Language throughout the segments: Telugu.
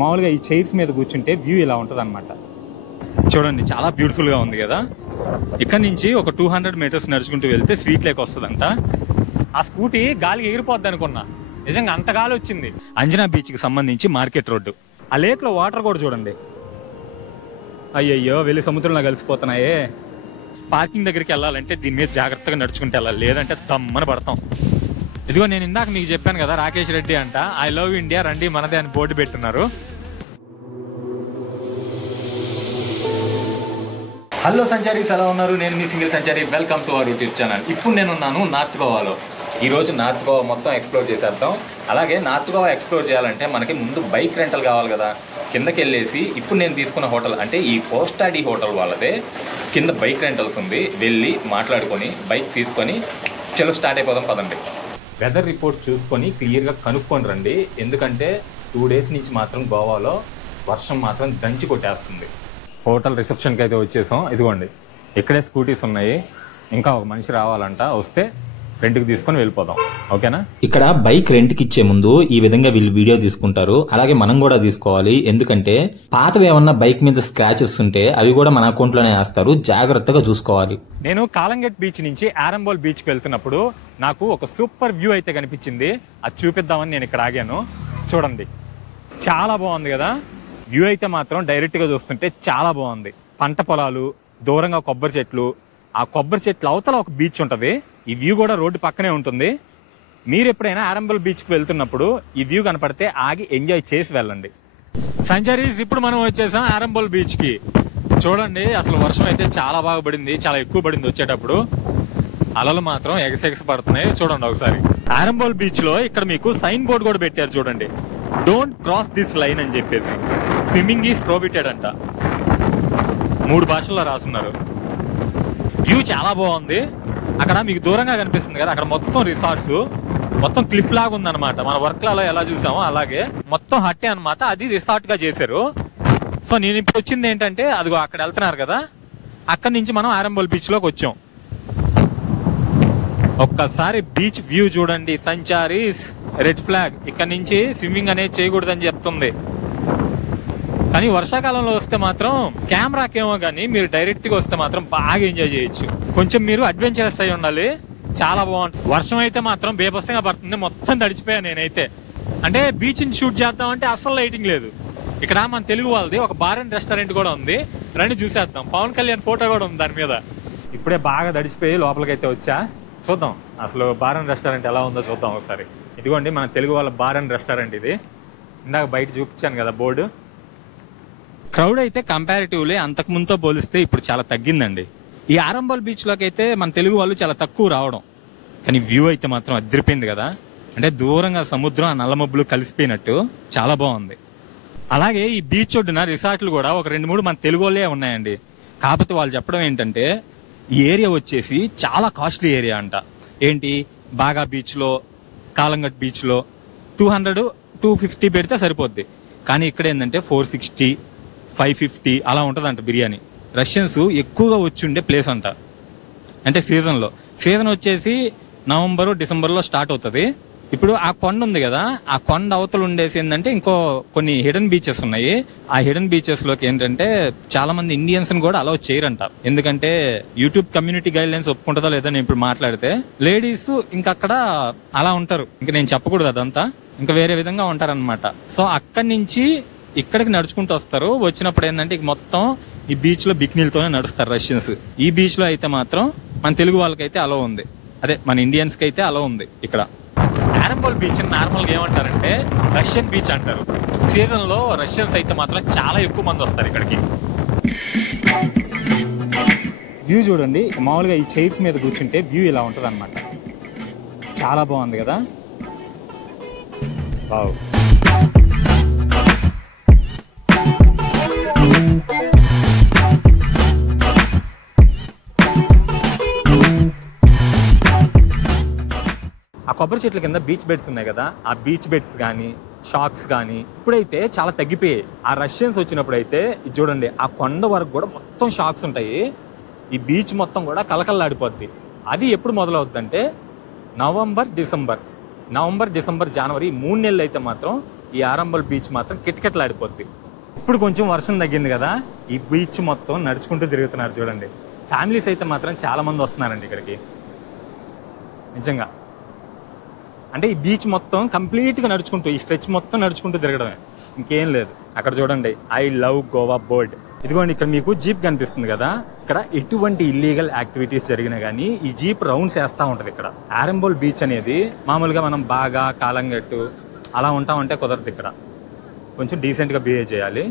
మామూలుగా ఈ చైర్స్ మీద కూర్చుంటే వ్యూ ఇలా ఉంటుంది అనమాట. చూడండి చాలా బ్యూటిఫుల్ గా ఉంది కదా. ఇక్కడ నుంచి ఒక 200 మీటర్స్ నడుచుకుంటూ వెళ్తే స్వీట్ లేక్ వస్తుందంట. ఆ స్కూటీ గాలికి ఎగిరిపోద్ది అనుకున్నా, నిజంగా అంత గాలి వచ్చింది. అంజనా బీచ్ కి సంబంధించి మార్కెట్ రోడ్డు. ఆ లేక్ లో వాటర్ కూడా చూడండి. అయ్యయ్యో వెళ్ళి సముద్రంలో కలిసిపోతున్నాయే. పార్కింగ్ దగ్గరికి వెళ్ళాలంటే దీని మీద జాగ్రత్తగా నడుచుకుంటూ వెళ్ళాలి, లేదంటే తమ్మని పడతాం. ఇదిగో నేను ఇందాక మీకు చెప్పాను కదా, రాకేష్ రెడ్డి అంట ఐ లవ్ ఇండియా రండి మనదే అని బోర్డు పెట్టున్నారు. హలో సంచారీస్, ఎలా ఉన్నారు? నేను మీ సింగిల్ సంచారి. Welcome to our YouTube channel. ఇప్పుడు నేనున్నాను నార్త్ గోవాలో. ఈరోజు నార్త్ గోవా మొత్తం ఎక్స్ప్లోర్ చేసేద్దాం. అలాగే నార్త్ గోవా ఎక్స్ప్లోర్ చేయాలంటే మనకి ముందు బైక్ రెంటల్ కావాలి కదా. కిందకి వెళ్ళేసి ఇప్పుడు నేను తీసుకున్న హోటల్ అంటే ఈ కోస్టాడీ హోటల్ వాళ్ళదే కింద బైక్ రెంటల్స్ ఉంది. వెళ్ళి మాట్లాడుకొని బైక్ తీసుకొని చలో స్టార్ట్ అయిపోదాం పదండి. వెదర్ రిపోర్ట్ చూసుకొని క్లియర్గా కనుక్కొని రండి, ఎందుకంటే 2 డేస్ నుంచి మాత్రం గోవాలో వర్షం మాత్రం దంచి కొట్టేస్తుంది. హోటల్ రిసెప్షన్కి అయితే వచ్చేసాం. ఇదిగోండి ఇక్కడే స్కూటీస్ ఉన్నాయి. ఇంకా ఒక మనిషి రావాలంట, వస్తే రెంట్కి తీసుకొని వెళ్ళిపోదాం. ఓకేనా? ఇక్కడ బైక్ రెంట్ కి ఇచ్చే ముందు ఈ విధంగా వీళ్ళు వీడియో తీసుకుంటారు. అలాగే మనం కూడా తీసుకోవాలి, ఎందుకంటే పాతవి ఏమన్నా బైక్ మీద స్క్రాచెస్ ఉంటే అవి కూడా మన అకౌంట్ లోనే వేస్తారు. జాగ్రత్తగా చూసుకోవాలి. నేను కాలంగట్ బీచ్ నుంచి ఆరంబోల్ బీచ్ కి వెళ్తున్నప్పుడు నాకు ఒక సూపర్ వ్యూ అయితే కనిపించింది. అది చూపిద్దామని నేను ఇక్కడ ఆగాను. చూడండి చాలా బాగుంది కదా. వ్యూ అయితే మాత్రం డైరెక్ట్ గా చూస్తుంటే చాలా బాగుంది. పంట పొలాలు, దూరంగా కొబ్బరి చెట్లు, ఆ కొబ్బరి చెట్లు అవతల ఒక బీచ్ ఉంటది. ఈ వ్యూ కూడా రోడ్డు పక్కనే ఉంటుంది. మీరు ఎప్పుడైనా ఆరంబోల్ బీచ్ కి వెళ్తున్నప్పుడు ఈ వ్యూ కనపడితే ఆగి ఎంజాయ్ చేసి వెళ్ళండి. సంచారీస్, ఇప్పుడు మనం వచ్చేసాం ఆరంబోల్ బీచ్ కి. చూడండి అసలు వర్షం అయితే చాలా బాగా పడింది, చాలా ఎక్కువ పడింది. వచ్చేటప్పుడు అలలు మాత్రం ఎగసెగసి పడుతున్నాయి. చూడండి ఒకసారి. ఆరంబోల్ బీచ్ లో ఇక్కడ మీకు సైన్ బోర్డ్ కూడా పెట్టారు చూడండి, డోంట్ క్రాస్ దిస్ లైన్ అని చెప్పేసి. స్విమ్మింగ్ ఈజ్ ప్రోహిబిటెడ్ అంట. 3 భాషల్లో రాసున్నారు. వ్యూ చాలా బాగుంది. అక్కడ మీకు దూరంగా కనిపిస్తుంది కదా, అక్కడ మొత్తం రిసార్ట్స్, మొత్తం క్లిఫ్ లాగా ఉందన్నమాట. మన వర్క్లలో ఎలా చూసామో అలాగే మొత్తం హట్టే అనమాట. అది రిసార్ట్ గా చేశారు. సో నేను ఇప్పుడు వచ్చింది ఏంటంటే అదిగో అక్కడ వెళ్తున్నారు కదా, అక్కడి నుంచి మనం ఆరంబోల్ బీచ్ లోకి వచ్చాం. ఒక్కసారి బీచ్ వ్యూ చూడండి సంచారీస్. రెడ్ ఫ్లాగ్, ఇక్కడ నుంచి స్విమ్మింగ్ అనేది చేయకూడదని చెప్తుంది. కానీ వర్షాకాలంలో వస్తే మాత్రం కెమెరాకేమో కానీ మీరు డైరెక్ట్ గా వస్తే మాత్రం బాగా ఎంజాయ్ చేయొచ్చు. కొంచెం మీరు అడ్వెంచరస్ అయి ఉండాలి, చాలా బాగుంటుంది. వర్షం అయితే మాత్రం బేబస్సంగా పడుతుంది. మొత్తం తడిచిపోయా నేనైతే. అంటే బీచ్ ని షూట్ చేద్దామంటే అస్సలు లైటింగ్ లేదు. ఇక్కడ మన తెలుగు వాళ్ళది ఒక బార్ అండ్ రెస్టారెంట్ కూడా ఉంది, రండి చూసేద్దాం. పవన్ కళ్యాణ్ ఫోటో కూడా ఉంది దాని మీద. ఇప్పుడే బాగా తడిచిపోయి లోపలికైతే వచ్చా. చూద్దాం అసలు బార్ అండ్ రెస్టారెంట్ ఎలా ఉందో చూద్దాం ఒకసారి. ఇదిగోండి మన తెలుగు వాళ్ళ బార్ అండ్ రెస్టారెంట్ ఇది. ఇందాక బయట చూపించాను కదా బోర్డు. క్రౌడ్ అయితే కంపారిటివ్లీ అంతకు ముందుతో పోలిస్తే ఇప్పుడు చాలా తగ్గిందండి. ఈ ఆరంబోల్ బీచ్ లోకి అయితే మన తెలుగు వాళ్ళు చాలా తక్కువ రావడం. కానీ వ్యూ అయితే మాత్రం అదిరిపోయింది కదా. అంటే దూరంగా సముద్రం, ఆ నల్ల మబ్బులు కలిసిపోయినట్టు చాలా బాగుంది. అలాగే ఈ బీచ్ ఒడ్డున రిసార్ట్లు కూడా ఒక 2-3 మన తెలుగు వాళ్ళే ఉన్నాయండి. కాకపోతే వాళ్ళు చెప్పడం ఏంటంటే ఈ ఏరియా వచ్చేసి చాలా కాస్ట్లీ ఏరియా అంట. ఏంటి, బాగా బీచ్ లో, కాలంగట్ బీచ్ లో 200-250 పెడితే సరిపోద్ది. కానీ ఇక్కడ ఏంటంటే 460-550 అలా ఉంటదంట బిర్యానీ. రష్యన్స్ ఎక్కువగా వచ్చి ఉండే ప్లేస్ అంట. అంటే సీజన్ వచ్చేసి నవంబర్, డిసెంబర్ లో స్టార్ట్ అవుతుంది. ఇప్పుడు ఆ కొండ ఉంది కదా, ఆ కొండ అవతలు ఉండేసి ఏంటంటే ఇంకో కొన్ని హిడెన్ బీచెస్ ఉన్నాయి. ఆ హిడెన్ బీచెస్ లోకి ఏంటంటే చాలా మంది ఇండియన్స్ కూడా అలౌ చేయరంట. ఎందుకంటే యూట్యూబ్ కమ్యూనిటీ గైడ్ లైన్స్ ఒప్పుకుంటుందా లేదా నేను ఇప్పుడు మాట్లాడితే. లేడీస్ ఇంకా అక్కడ అలా ఉంటారు, ఇంకా నేను చెప్పకూడదు అదంతా, ఇంకా వేరే విధంగా ఉంటారనమాట. సో అక్కడి నుంచి ఇక్కడికి నడుచుకుంటూ వస్తారు. వచ్చినప్పుడు ఏంటంటే మొత్తం ఈ బీచ్ లో బికినీలతోనే నడుస్తారు రష్యన్స్. ఈ బీచ్ లో అయితే మాత్రం మన తెలుగు వాళ్ళకైతే అలో ఉంది, అదే మన ఇండియన్స్ కి అయితే అలో ఉంది. ఇక్కడ ఆరంబోల్ బీచ్ నార్మల్ గా ఏమంటారంటే రష్యన్ బీచ్ అంటారు. సీజన్ లో రష్యన్స్ అయితే మాత్రం చాలా ఎక్కువ మంది వస్తారు ఇక్కడికి. వ్యూ చూడండి, మామూలుగా ఈ చైర్స్ మీద కూర్చుంటే వ్యూ ఇలా ఉంటది అనమాట. చాలా బాగుంది కదా. వావ్. ఆ కొబ్బరి చెట్ల కింద బీచ్ బెడ్స్ ఉన్నాయి కదా, ఆ బీచ్ బెడ్స్ కానీ షాక్స్ కానీ ఇప్పుడైతే చాలా తగ్గిపోయాయి. ఆ రష్యన్స్ వచ్చినప్పుడు అయితే చూడండి ఆ కొండ వరకు కూడా మొత్తం షాక్స్ ఉంటాయి. ఈ బీచ్ మొత్తం కూడా కలకల్లాడిపోద్ది. అది ఎప్పుడు మొదలవుద్దంటే నవంబర్, డిసెంబర్, జనవరి 3 నెలలు అయితే మాత్రం ఈ ఆరంబల్ బీచ్ మాత్రం కిటకిటలాడిపోద్ది. ఇప్పుడు కొంచెం వర్షం తగ్గింది కదా, ఈ బీచ్ మొత్తం నడుచుకుంటూ తిరుగుతున్నారు చూడండి. ఫ్యామిలీస్ అయితే మాత్రం చాలా మంది వస్తున్నారండి ఇక్కడికి. నిజంగా అంటే ఈ బీచ్ మొత్తం కంప్లీట్గా నడుచుకుంటూ, ఈ స్ట్రెచ్ మొత్తం నడుచుకుంటూ తిరగడమే, ఇంకేం లేదు. అక్కడ చూడండి ఐ లవ్ గోవా బోర్డ్. ఇదిగోండి ఇక్కడ మీకు జీప్ కనిపిస్తుంది కదా, ఇక్కడ ఎటువంటి ఇల్లీగల్ యాక్టివిటీస్ జరిగినా కానీ ఈ జీప్ రౌండ్స్ వేస్తూ ఉంటుంది ఇక్కడ. ఆరంబోల్ బీచ్ అనేది మామూలుగా మనం బాగా కాలంగట్టు అలా ఉంటామంటే కుదరదు. ఇక్కడ కొంచెం డీసెంట్గా బిహేవ్ చేయాలి,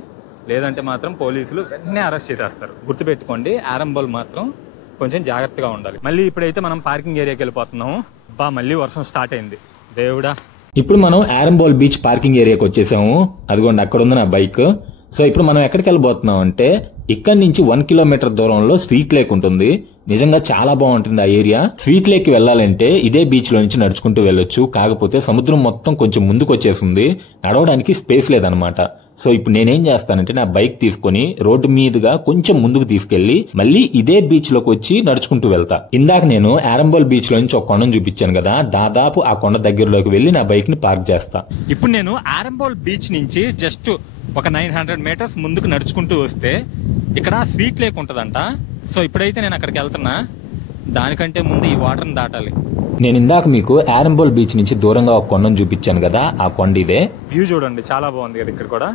లేదంటే మాత్రం పోలీసులు వెంటనే అరెస్ట్ చేసేస్తారు. గుర్తుపెట్టుకోండి, ఆరంబోల్ మాత్రం కొంచెం జాగ్రత్తగా ఉండాలి. మళ్ళీ ఇప్పుడైతే మనం పార్కింగ్ ఏరియాకి వెళ్ళిపోతున్నాము. మళ్ళీ వర్షం స్టార్ట్ అయింది దేవుడా. ఇప్పుడు మనం ఆరంబోల్ బీచ్ పార్కింగ్ ఏరియాకి వచ్చేసాము. అదిగోండి అక్కడ ఉంది నా బైక్. సో ఇప్పుడు మనం ఎక్కడికి వెళ్ళిపోతున్నాం అంటే ఇక్కడ నుంచి 1 కిలోమీటర్ దూరంలో స్వీట్ లేక్ ఉంటుంది. నిజంగా చాలా బాగుంటుంది ఆ ఏరియా. స్వీట్ లేక్ కి వెళ్ళాలంటే ఇదే బీచ్ లో నుంచి నడుచుకుంటూ వెళ్ళొచ్చు. కాకపోతే సముద్రం మొత్తం కొంచెం ముందుకు వచ్చేసింది, నడవడానికి స్పేస్ లేదనమాట. సో ఇప్పుడు నేనేం చేస్తానంటే నా బైక్ తీసుకుని రోడ్డు మీదుగా కొంచెం ముందుకు తీసుకెళ్లి మళ్ళీ ఇదే బీచ్ లోకి వచ్చి నడుచుకుంటూ వెళ్తా. ఇందాక నేను ఆరంబోల్ బీచ్ లో నుంచి ఒక కొండను చూపించాను కదా, దాదాపు ఆ కొండ దగ్గరలోకి వెళ్లి నా బైక్ ని పార్క్ చేస్తా. ఇప్పుడు నేను ఆరంబోల్ బీచ్ నుంచి జస్ట్ ఒక 900 మీటర్స్ ముందుకు నడుచుకుంటూ వస్తే ఇక్కడ స్వీట్ లేక్ ఉంటదంట. సో ఇప్పుడైతే నేను అక్కడికి వెళ్తున్నా. దానికంటే ముందు ఈ వాటర్ని దాటాలి. నేను ఇందాక మీకు ఆరంబోల్ బీచ్ నుంచి దూరంగా ఒక కొండను చూపించాను కదా, ఆ కొండ ఇదే. వ్యూ చూడండి చాలా బాగుంది కదా. ఇక్కడ కూడా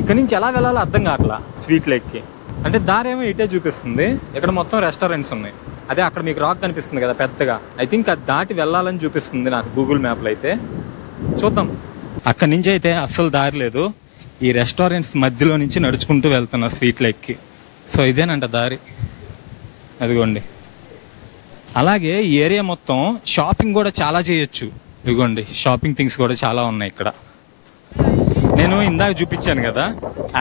ఇక్కడ నుంచి ఎలా వెళ్ళాలో అర్థం కావట్లా స్వీట్ లేక్ కి. అంటే దారి ఏమో ఇటే చూపిస్తుంది, ఇక్కడ మొత్తం రెస్టారెంట్స్ ఉన్నాయి. అదే అక్కడ మీకు రాక్ కనిపిస్తుంది కదా పెద్దగా, ఐ థింక్ అది దాటి వెళ్ళాలని చూపిస్తుంది నాకు గూగుల్ మ్యాప్ లో అయితే. చూద్దాం. అక్కడి నుంచి అయితే అస్సలు దారి లేదు, ఈ రెస్టారెంట్స్ మధ్యలో నుంచి నడుచుకుంటూ వెళ్తున్నా స్వీట్ లేక్ కి. సో ఇదేనంట దారి, అదిగోండి. అలాగే ఈ ఏరియా మొత్తం షాపింగ్ కూడా చాలా చేయొచ్చు. ఇదిగోండి షాపింగ్ థింగ్స్ కూడా చాలా ఉన్నాయి ఇక్కడ. నేను ఇందాక చూపించాను కదా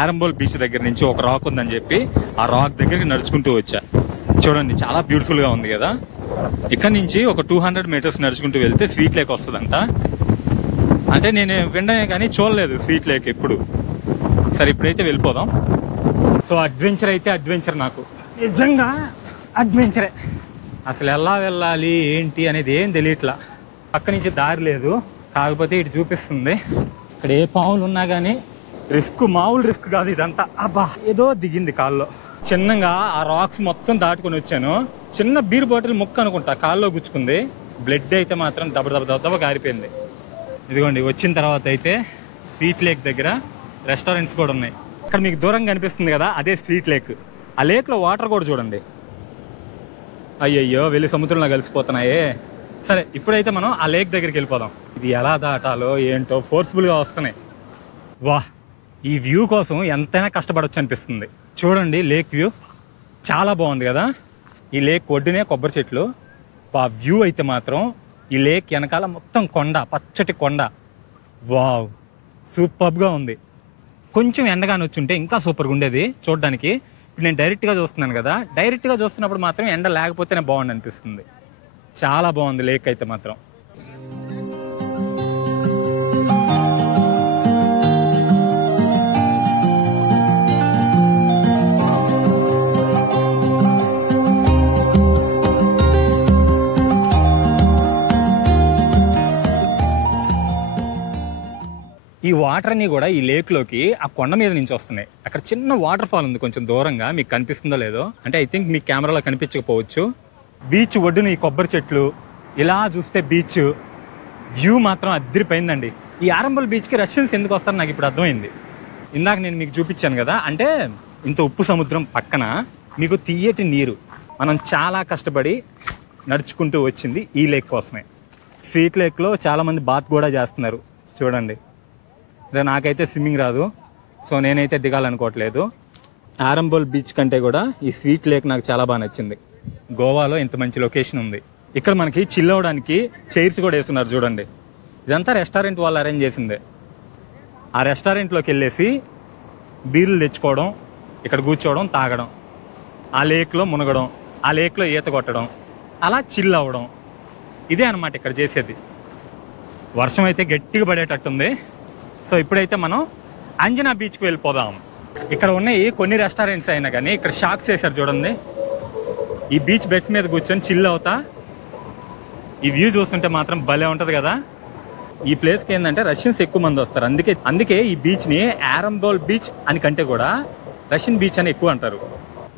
ఆరంబోల్ బీచ్ దగ్గర నుంచి ఒక రాక్ ఉందని చెప్పి, ఆ రాక్ దగ్గరికి నడుచుకుంటూ వచ్చా. చూడండి చాలా బ్యూటిఫుల్ గా ఉంది కదా. ఇక్కడ నుంచి ఒక 200 మీటర్స్ నడుచుకుంటూ వెళ్తే స్వీట్ లేక్ వస్తుందంట. అంటే నేను వినడమే కానీ చూడలేదు స్వీట్ లేక్ ఎప్పుడు. సరే ఇప్పుడైతే వెళ్ళిపోదాం. సో అడ్వెంచర్ అయితే అడ్వెంచర్, నాకు నిజంగా అడ్వెంచరే. అసలు ఎలా వెళ్ళాలి ఏంటి అనేది ఏం తెలియట్లా. పక్క నుంచి దారి లేదు, కాకపోతే ఇటు చూపిస్తుంది. ఇక్కడ ఏ పావులు ఉన్నా కానీ రిస్క్ మామూలు రిస్క్ కాదు ఇదంతా. అబ్బా ఏదో దిగింది కాల్లో. చిన్నగా ఆ రాక్స్ మొత్తం దాటుకొని వచ్చాను. చిన్న బీర్ బాటిల్ ముక్క అనుకుంటా కాల్లో గుచ్చుకుంది. బ్లడ్ అయితే మాత్రం దెబ్బ గారిపోయింది. ఇదిగోండి వచ్చిన తర్వాత అయితే స్వీట్ లేక్ దగ్గర రెస్టారెంట్స్ కూడా ఉన్నాయి. ఇక్కడ మీకు దూరంగా కనిపిస్తుంది కదా, అదే స్వీట్ లేక్. ఆ లేక్ లో వాటర్ కూడా చూడండి. అయ్యయ్యో వెళ్ళి సముద్రంలో కలిసిపోతున్నాయే. సరే ఇప్పుడైతే మనం ఆ లేక్ దగ్గరికి వెళ్ళిపోదాం. ఇది ఎలా దాటాలో ఏంటో ఫోర్స్ఫుల్ గా వస్తున్నాయి. వా, ఈ వ్యూ కోసం ఎంతైనా కష్టపడొచ్చు అనిపిస్తుంది. చూడండి లేక్ వ్యూ చాలా బాగుంది కదా. ఈ లేక్ ఒడ్డునే కొబ్బరి చెట్లు. ఆ వ్యూ అయితే మాత్రం ఈ లేక్ వెనకాల మొత్తం కొండ, పచ్చటి కొండ. వావ్ సూపర్ గా ఉంది. కొంచెం ఎండగానే వచ్చుంటే ఇంకా సూపర్గా ఉండేది చూడడానికి. ఇప్పుడు నేను డైరెక్ట్గా చూస్తున్నాను కదా, డైరెక్ట్గా చూస్తున్నప్పుడు మాత్రం ఎండ లేకపోతేనే బాగుంది అనిపిస్తుంది. చాలా బాగుంది లేక్ అయితే మాత్రం. ఈ వాటర్ అన్ని కూడా ఈ లేక్ లోకి ఆ కొండ మీద నుంచి వస్తున్నాయి. అక్కడ చిన్న వాటర్ ఫాల్ ఉంది కొంచెం దూరంగా, మీకు కనిపిస్తుందో లేదో, అంటే ఐ థింక్ మీ కెమెరాలో కనిపించకపోవచ్చు. బీచ్ ఒడ్డున ఈ కొబ్బరి చెట్లు, ఇలా చూస్తే బీచ్ వ్యూ మాత్రం అదిరిపోయిందండి. ఈ ఆరంబోల్ బీచ్కి రష్యన్స్ ఎందుకు వస్తారో నాకు ఇప్పుడు అర్థమైంది. ఇందాక నేను మీకు చూపించాను కదా, అంటే ఇంత ఉప్పు సముద్రం పక్కన మీకు తీయటి నీరు. మనం చాలా కష్టపడి నడుచుకుంటూ వచ్చింది ఈ లేక్ కోసమే. స్వీట్ లేక్లో చాలామంది బాత్ కూడా చేస్తున్నారు చూడండి. నాకైతే స్విమ్మింగ్ రాదు, సో నేనైతే దిగాలనుకోవట్లేదు. ఆరంబోల్ బీచ్ కంటే కూడా ఈ స్వీట్ లేక్ నాకు చాలా బాగా నచ్చింది. గోవాలో ఇంత మంచి లొకేషన్ ఉంది. ఇక్కడ మనకి చిల్ అవ్వడానికి చైర్స్ కూడా వేస్తున్నారు చూడండి. ఇదంతా రెస్టారెంట్ వాళ్ళు అరేంజ్ చేసిందే. ఆ రెస్టారెంట్లోకి వెళ్ళేసి బీర్లు తెచ్చుకోవడం, ఇక్కడ కూర్చోవడం, తాగడం, ఆ లేక్లో మునగడం, ఆ లేక్లో ఈత కొట్టడం, అలా చిల్ అవ్వడం, ఇదే అన్నమాట ఇక్కడ చేసేది. వర్షం అయితే గట్టిగా పడేటట్టుంది. సో ఇప్పుడైతే మనం అంజనా బీచ్కి వెళ్ళిపోదాం. ఇక్కడ ఉన్నాయి కొన్ని రెస్టారెంట్స్ అయినా కానీ ఇక్కడ షాక్స్ వేసారు చూడండి. ఈ బీచ్ బెడ్స్ మీద కూర్చొని చిల్ అవుతా ఈ వ్యూ చూస్తుంటే మాత్రం భలే ఉంటుంది కదా. ఈ ప్లేస్ కి ఏంటంటే రష్యన్స్ ఎక్కువ మంది వస్తారు, అందుకే ఈ బీచ్ ని ఆరంబోల్ బీచ్ అని కంటే కూడా రష్యన్ బీచ్ అని ఎక్కువ అంటారు.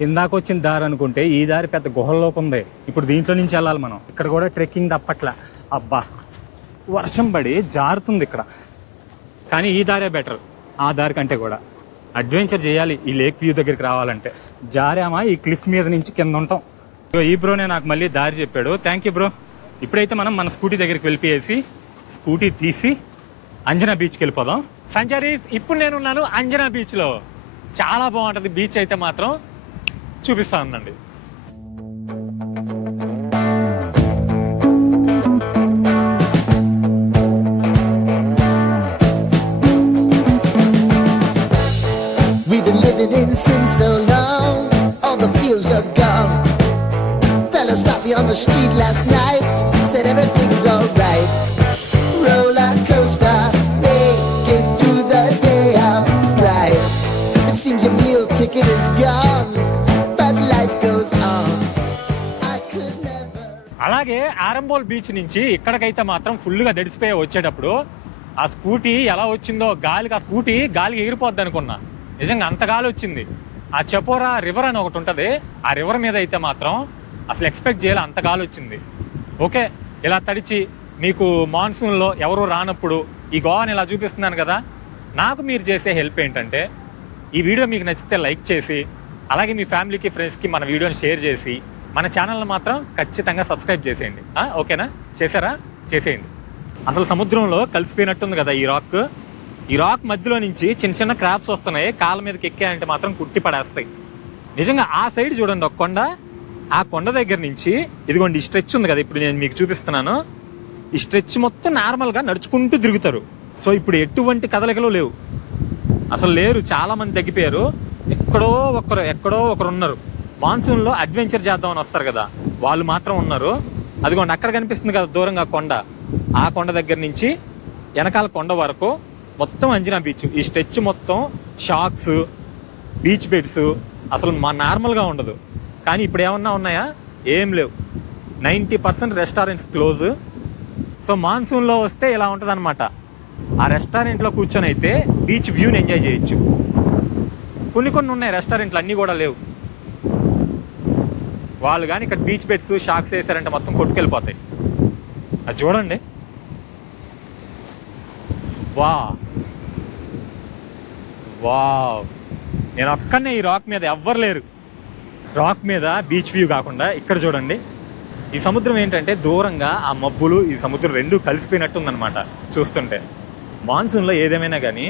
ఇందాక వచ్చిన దారి అనుకుంటే ఈ దారి పెద్ద గుహల్లోకి ఉంది. ఇప్పుడు దీంట్లో నుంచి వెళ్ళాలి మనం. ఇక్కడ కూడా ట్రెక్కింగ్ తప్పట్లా. అబ్బా వర్షం పడి జారుతుంది ఇక్కడ, కానీ ఈ దారే బెటర్ ఆ దారి కంటే కూడా. అడ్వెంచర్ చేయాలి ఈ లేక్ వ్యూ దగ్గరికి రావాలంటే. జారామా ఈ క్లిఫ్ మీద నుంచి కింద ఉంటాం. ఈ బ్రోనే నాకు మళ్ళీ దారి చెప్పాడు, థ్యాంక్ యూ బ్రో. ఇప్పుడైతే మనం మన స్కూటీ దగ్గరికి వెళ్ళిపోయేసి స్కూటీ తీసి అంజనా బీచ్కి వెళ్ళిపోదాం. సంచారీస్, ఇప్పుడు నేనున్నాను అంజనా బీచ్ లో. చాలా బాగుంటది బీచ్ అయితే మాత్రం, చూపిస్తా ఉందండి. We've been living in sin so long, all the feels are gone. Fella stopped me on the street last night, said everything's alright. Roller coaster, make it through the day alright. It seems your meal ticket is gone, but life goes on. I could never. అలాగే ఆరంబోల్ బీచ్ నుంచి ఇక్కడికైతే మాత్రం ఫుల్గా దడిసిపోయి వచ్చేటప్పుడు ఆ స్కూటీ ఎలా వచ్చిందో గాలికి, ఆ స్కూటీ గాలికి ఎగిరిపోద్ది అనుకున్నా. నిజంగా అంత గాలి వచ్చింది. ఆ చపోరా రివర్ అని ఒకటి ఉంటది, ఆ రివర్ మీద అయితే మాత్రం అసలు ఎక్స్పెక్ట్ చేయాలి, అంత గాలి వచ్చింది. ఓకే, ఇలా తడిచి మీకు మాన్సూన్లో ఎవరు రానప్పుడు ఈ గోవాని ఇలా చూపిస్తున్నాను కదా. నాకు మీరు చేసే హెల్ప్ ఏంటంటే ఈ వీడియో మీకు నచ్చితే లైక్ చేసి, అలాగే మీ ఫ్యామిలీకి ఫ్రెండ్స్కి మన వీడియోని షేర్ చేసి, మన ఛానల్ని మాత్రం ఖచ్చితంగా సబ్స్క్రైబ్ చేసేయండి. ఓకేనా? చేశారా? చేసేయండి. అసలు సముద్రంలో కలిసిపోయినట్టుంది కదా ఈ రాక్. ఈ రాక్ మధ్యలో నుంచి చిన్న చిన్న క్రాబ్స్ వస్తున్నాయి, కాళ్ళ మీదకి ఎక్కాయంటే మాత్రం కుట్టి పడేస్తాయి. నిజంగా ఆ సైడ్ చూడండి ఒక కొండ, ఆ కొండ దగ్గర నుంచి ఇదిగోండి ఈ స్ట్రెచ్ ఉంది కదా, ఇప్పుడు నేను మీకు చూపిస్తున్నాను. ఈ స్ట్రెచ్ మొత్తం నార్మల్గా నడుచుకుంటూ తిరుగుతారు. సో ఇప్పుడు ఎటువంటి కదలికలు లేవు, అసలు లేరు. చాలా మంది తగ్గిపోయారు. ఎక్కడో ఒకరు ఉన్నారు. మాన్సూన్లో అడ్వెంచర్ చేద్దామని వస్తారు కదా, వాళ్ళు మాత్రం ఉన్నారు. అదిగోండి అక్కడ కనిపిస్తుంది కదా దూరంగా కొండ, ఆ కొండ దగ్గర నుంచి వెనకాల కొండ వరకు మొత్తం అంజనా బీచ్. ఈ స్ట్రెచ్ మొత్తం షాక్స్, బీచ్ బెడ్స్, అసలు మా నార్మల్గా ఉండదు. కానీ ఇప్పుడు ఏమన్నా ఉన్నాయా? ఏం లేవు. 90% రెస్టారెంట్స్ క్లోజ్. సో మాన్సూన్లో వస్తే ఇలా ఉంటుంది అనమాట. ఆ రెస్టారెంట్లో కూర్చొని అయితే బీచ్ వ్యూని ఎంజాయ్ చేయొచ్చు. కొన్ని ఉన్నాయి రెస్టారెంట్లు, అన్నీ కూడా లేవు. వాళ్ళు కానీ ఇక్కడ బీచ్ బెడ్స్, షాక్స్ వేసారంటే మొత్తం కొట్టుకెళ్ళిపోతాయి. అది చూడండి. వావ్, నేను ఒక్కనే ఈ రాక్ మీద, ఎవ్వరు లేరు. రాక్ మీద బీచ్ వ్యూ కాకుండా ఇక్కడ చూడండి. ఈ సముద్రం ఏంటంటే దూరంగా ఆ మబ్బులు, ఈ సముద్రం రెండు కలిసిపోయినట్టుందనమాట చూస్తుంటే. మాన్సూన్లో ఏదేమైనా కానీ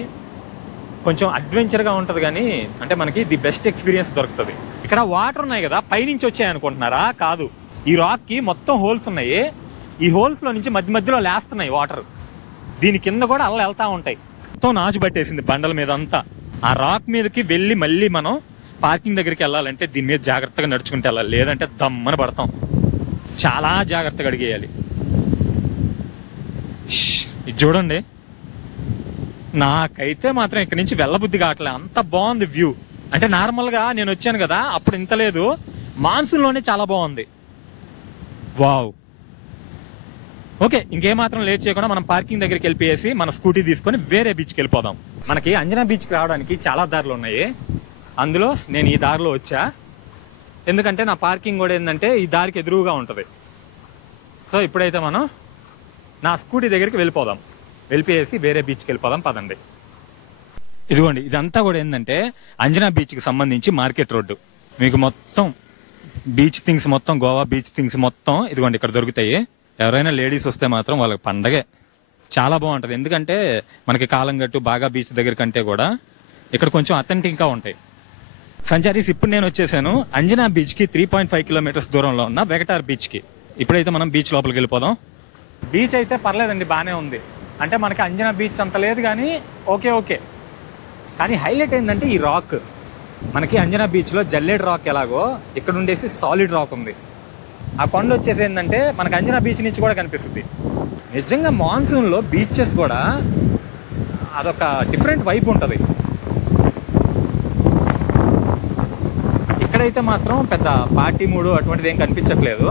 కొంచెం అడ్వెంచర్గా ఉంటుంది, కానీ అంటే మనకి ది బెస్ట్ ఎక్స్పీరియన్స్ దొరుకుతుంది. ఇక్కడ వాటర్ ఉన్నాయి కదా, పైనుంచి వచ్చాయి అనుకుంటున్నారా? కాదు, ఈ రాక్కి మొత్తం హోల్స్ ఉన్నాయి. ఈ హోల్స్లో నుంచి మధ్యలో లేస్తున్నాయి వాటర్. దీని కింద కూడా అలా వెళ్తా ఉంటాయి. మొత్తం నాచు పట్టేసింది బండల మీద అంతా. ఆ రాక్ మీదకి వెళ్ళి మళ్ళీ మనం పార్కింగ్ దగ్గరికి వెళ్ళాలంటే దీని మీద జాగ్రత్తగా నడుచుకుంటూ వెళ్ళాలి, లేదంటే దమ్మని పడతాం. చాలా జాగ్రత్తగా అడిగేయాలి. ఇది చూడండి, నాకైతే మాత్రం ఇక్కడి నుంచి వెళ్ళబుద్ధి కావట్లే, అంత బాగుంది వ్యూ. అంటే నార్మల్గా నేను వచ్చాను కదా అప్పుడు ఇంత లేదు, మాన్సూన్లోనే చాలా బాగుంది. వావ్. ఓకే, ఇంకేమాత్రం లేట్ చేయకుండా మనం పార్కింగ్ దగ్గరికి వెళ్ళిపోయేసి మన స్కూటీ తీసుకొని వేరే బీచ్కి వెళ్ళిపోదాం. మనకి అంజనా బీచ్కి రావడానికి చాలా దారులు ఉన్నాయి. అందులో నేను ఈ దారిలో వచ్చా, ఎందుకంటే నా పార్కింగ్ కూడా ఏంటంటే ఈ దారికి ఎదురుగా ఉంటుంది. సో ఇప్పుడైతే మనం నా స్కూటీ దగ్గరికి వెళ్ళిపోయేసి వేరే బీచ్కి వెళ్ళిపోదాం. పదండి. ఇదిగోండి, ఇదంతా కూడా ఏంటంటే అంజనా బీచ్కి సంబంధించి మార్కెట్ రోడ్డు. మీకు మొత్తం బీచ్ థింగ్స్, మొత్తం గోవా బీచ్ థింగ్స్ మొత్తం ఇదిగోండి ఇక్కడ దొరుకుతాయి. ఎవరైనా లేడీస్ వస్తే మాత్రం వాళ్ళకి పండగే. చాలా బాగుంటుంది, ఎందుకంటే మనకి కాలంగట్టు బాగా బీచ్ దగ్గర కంటే కూడా ఇక్కడ కొంచెం అథెంటిక్గా ఉంటాయి. సంచారీస్, ఇప్పుడు నేను వచ్చేసాను అంజనా బీచ్కి 3.5 కిలోమీటర్స్ దూరంలో ఉన్న వెగటార్ బీచ్కి. ఇప్పుడైతే మనం బీచ్ లోపలికి వెళ్ళిపోదాం. బీచ్ అయితే పర్లేదండి, బాగానే ఉంది. అంటే మనకి అంజనా బీచ్ అంత లేదు కానీ ఓకే. కానీ హైలైట్ ఏంటంటే ఈ రాక్. మనకి అంజనా బీచ్లో జల్లేడ్ రాక్ ఎలాగో ఇక్కడ ఉండేసి సాలిడ్ రాక్ ఉంది. ఆ కొండ వచ్చేసి ఏంటంటే మనకి అంజనా బీచ్ నుంచి కూడా కనిపిస్తుంది. నిజంగా మాన్సూన్లో బీచెస్ కూడా అదొక డిఫరెంట్ వైబ్ ఉంటుంది. ఇక్కడైతే మాత్రం పెద్ద పార్టీ మూడు అటువంటిది ఏం కనిపించట్లేదు.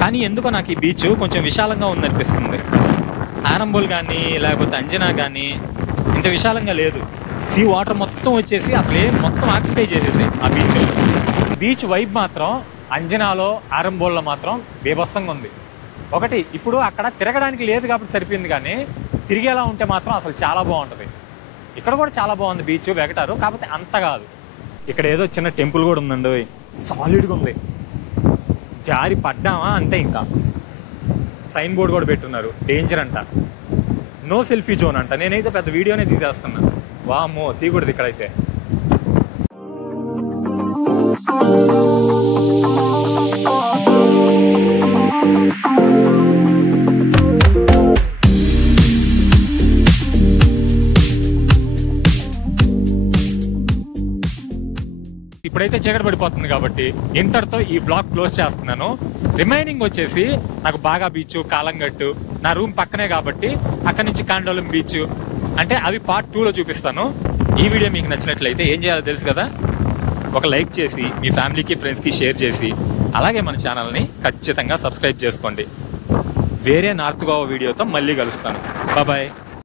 కానీ ఎందుకో నాకు ఈ బీచ్ కొంచెం విశాలంగా ఉందనిపిస్తుంది. ఆరంబోల్ కానీ లేకపోతే అంజనా కానీ ఇంత విశాలంగా లేదు. సీ వాటర్ మొత్తం వచ్చేసి అసలు మొత్తం ఆక్యుపై చేసేసి ఆ బీచ్ వైబ్ మాత్రం అంజనాలో ఆరంబోల్లో మాత్రం బీభత్సంగా ఉంది. ఒకటి ఇప్పుడు అక్కడ తిరగడానికి లేదు కాబట్టి సరిపోయింది, కానీ తిరిగేలా ఉంటే మాత్రం అసలు చాలా బాగుంటుంది. ఇక్కడ కూడా చాలా బాగుంది బీచ్ వెగటారు, కాకపోతే అంత కాదు. ఇక్కడ ఏదో చిన్న టెంపుల్ కూడా ఉందండి, సాలిడ్గా ఉంది. జారి పడ్డామా అంతే. ఇంకా సైన్ బోర్డు కూడా పెట్టున్నారు, డేంజర్ అంట, నో సెల్ఫీ జోన్ అంట. నేనైతే పెద్ద వీడియోనే తీసేస్తున్నా. వామ్మో తీయకూడదు ఇక్కడైతే. ఇప్పుడైతే చీకటి పడిపోతుంది కాబట్టి ఇంతటితో ఈ బ్లాగ్ క్లోజ్ చేస్తున్నాను. రిమైనింగ్ వచ్చేసి నాకు బాగా బీచ్, కాలంగట్టు నా రూమ్ పక్కనే కాబట్టి అక్కడి నుంచి కాండోలం బీచ్ అంటే అవి పార్ట్ 2లో చూపిస్తాను. ఈ వీడియో మీకు నచ్చినట్లయితే ఏం చేయాలో తెలుసు కదా, ఒక లైక్ చేసి మీ ఫ్యామిలీకి ఫ్రెండ్స్కి షేర్ చేసి అలాగే మన ఛానల్ని ఖచ్చితంగా సబ్స్క్రైబ్ చేసుకోండి. వేరే నార్త్ గోవా వీడియోతో మళ్ళీ కలుస్తాను. బాయ్.